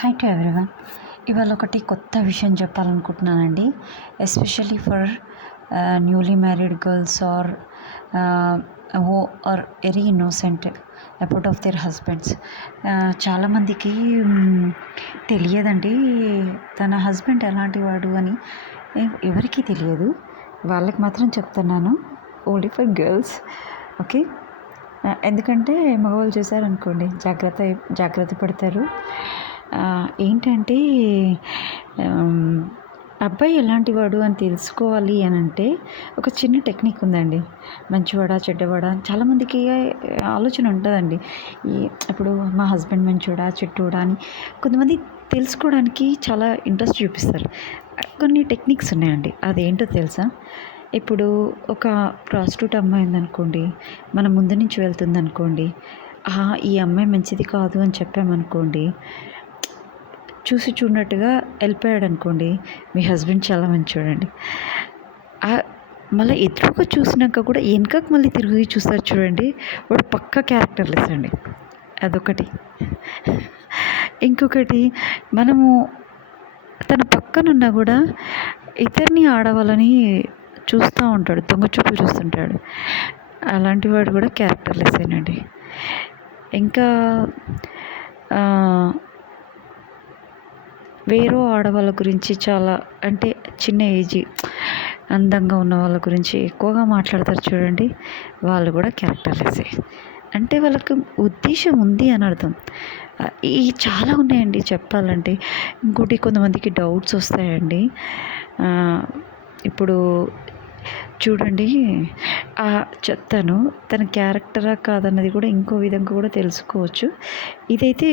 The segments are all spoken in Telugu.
Hi to everyone. ఇవాళ ఒకటి కొత్త విషయం చెప్పాలనుకుంటున్నానండి. Especially for newly married girls who are very innocent about of their husbands. చాలామందికి తెలియదండి తన హస్బెండ్ ఎలాంటి వాడు అని. ఎవరికీ తెలియదు. వాళ్ళకి మాత్రం చెప్తున్నాను, ఓన్లీ ఫర్ గర్ల్స్. ఓకే, ఎందుకంటే మగవాళ్ళు చూసారనుకోండి జాగ్రత్త పడతారు. ఏంటంటే అబ్బాయి ఎలాంటి వాడు అని తెలుసుకోవాలి అని అంటే ఒక చిన్న టెక్నిక్ ఉందండి. మంచివాడా చెడ్డవాడా చాలామందికి ఆలోచన ఉంటుందండి. ఇప్పుడు మా హస్బెండ్ మంచివాడా చెడ్డవాడా అని కొంతమంది తెలుసుకోవడానికి చాలా ఇంట్రెస్ట్ చూపిస్తారు. కొన్ని టెక్నిక్స్ ఉన్నాయండి. అదేంటో తెలుసా? ఇప్పుడు ఒక ప్రాస్టిట్యూట్ అమ్మాయి ఉందనుకోండి, మన ముందు నుంచి వెళ్తుందనుకోండి, ఈ అమ్మాయి మంచిది కాదు అని చెప్పామనుకోండి, చూసి చూడనట్టుగా వెళ్ళిపోయాడు అనుకోండి, మీ హస్బెండ్ చాలా మంచివాడండి. మళ్ళీ ఎదురుగా చూసినాక కూడా వెనకకు మళ్ళీ తిరిగి చూస్తారు చూడండి, వాడు పక్కా క్యారెక్టర్లెస్ అండి. అదొకటి. ఇంకొకటి, మనము తన పక్కనున్నా కూడా ఇతరుని ఆడవాళ్ళని చూస్తూ ఉంటాడు, దొంగ చూపులు చూస్తుంటాడు. అలాంటి వాడు కూడా క్యారెక్టర్లెస్సేనండి. ఇంకా వేరే ఆడవాళ్ళ గురించి చాలా, అంటే చిన్న ఏజీ అందంగా ఉన్న వాళ్ళ గురించి ఎక్కువగా మాట్లాడతారు చూడండి, వాళ్ళు కూడా క్యారెక్టర్లెస్సే. అంటే వాళ్ళకు ఉద్దేశం ఉంది అని అర్థం. ఈ చాలా ఉన్నాయండి చెప్పాలంటే. ఇంకోటి, కొంతమందికి డౌట్స్ వస్తాయండి. ఇప్పుడు చూడండి, చెప్తాను, తన క్యారెక్టరా కాదన్నది కూడా ఇంకో విధంగా కూడా తెలుసుకోవచ్చు. ఇదైతే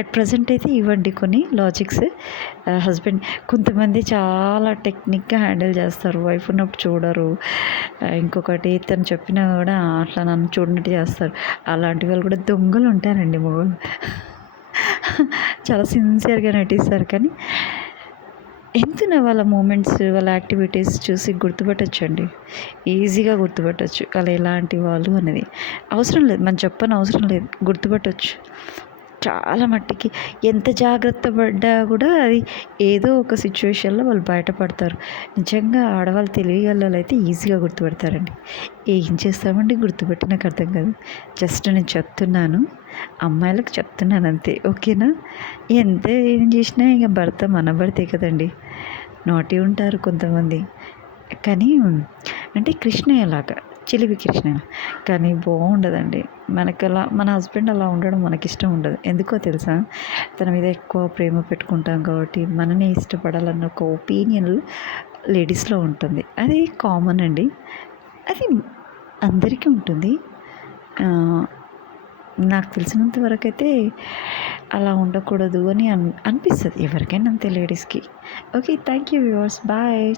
అట్ ప్రజెంట్ అయితే ఇవ్వండి కొన్ని లాజిక్స్. హస్బెండ్ కొంతమంది చాలా టెక్నిక్గా హ్యాండిల్ చేస్తారు, వైఫ్ ఉన్నప్పుడు చూడరు. ఇంకొకటి, తను చెప్పినా కూడా అట్లా నన్ను చూడనట్టు చేస్తారు. అలాంటి వాళ్ళు కూడా దొంగలు ఉంటారండి. మగవాళ్ళు చాలా సిన్సియర్గా నటిస్తారు, కానీ ఎంతన వాళ్ళ మూమెంట్స్, వాళ్ళ యాక్టివిటీస్ చూసి గుర్తుపట్టచ్చండి. ఈజీగా గుర్తుపట్టచ్చు వాళ్ళు ఎలాంటి వాళ్ళు అనేది. అవసరం లేదు, మనం చెప్పని అవసరం లేదు, గుర్తుపట్టచ్చు. చాలా మట్టికి ఎంత జాగ్రత్త పడ్డా కూడా అది ఏదో ఒక సిచ్యువేషన్లో వాళ్ళు బయటపడతారు. నిజంగా ఆడవాళ్ళు తెలియగలలు అయితే ఈజీగా గుర్తుపడతారండి. ఏం చేస్తామండి గుర్తుపెట్టి, నాకు అర్థం కాదు. జస్ట్ నేను చెప్తున్నాను, అమ్మాయిలకు చెప్తున్నాను అంతే. ఓకేనా? ఎంత ఏం చేసినా ఇక భర్త మన భర్తే కదండి. నాటి ఉంటారు కొంతమంది, కానీ అంటే కృష్ణ ఎలాగా, చిలిపి కృష్ణ, కానీ బాగుండదండి. మన హస్బెండ్ అలా ఉండడం మనకి ఇష్టం ఉండదు. ఎందుకో తెలుసా? తన మీద ఎక్కువ ప్రేమ పెట్టుకుంటాం కాబట్టి మననే ఇష్టపడాలన్న ఒక ఒపీనియన్ లేడీస్లో ఉంటుంది. అది కామన్ అండి, అది అందరికీ ఉంటుంది. నాకు తెలిసినంత వరకు అయితే అలా ఉండకూడదు అని అనిపిస్తుంది ఎవరికైనా అంతే, లేడీస్కి. Okay, thank you viewers, bye.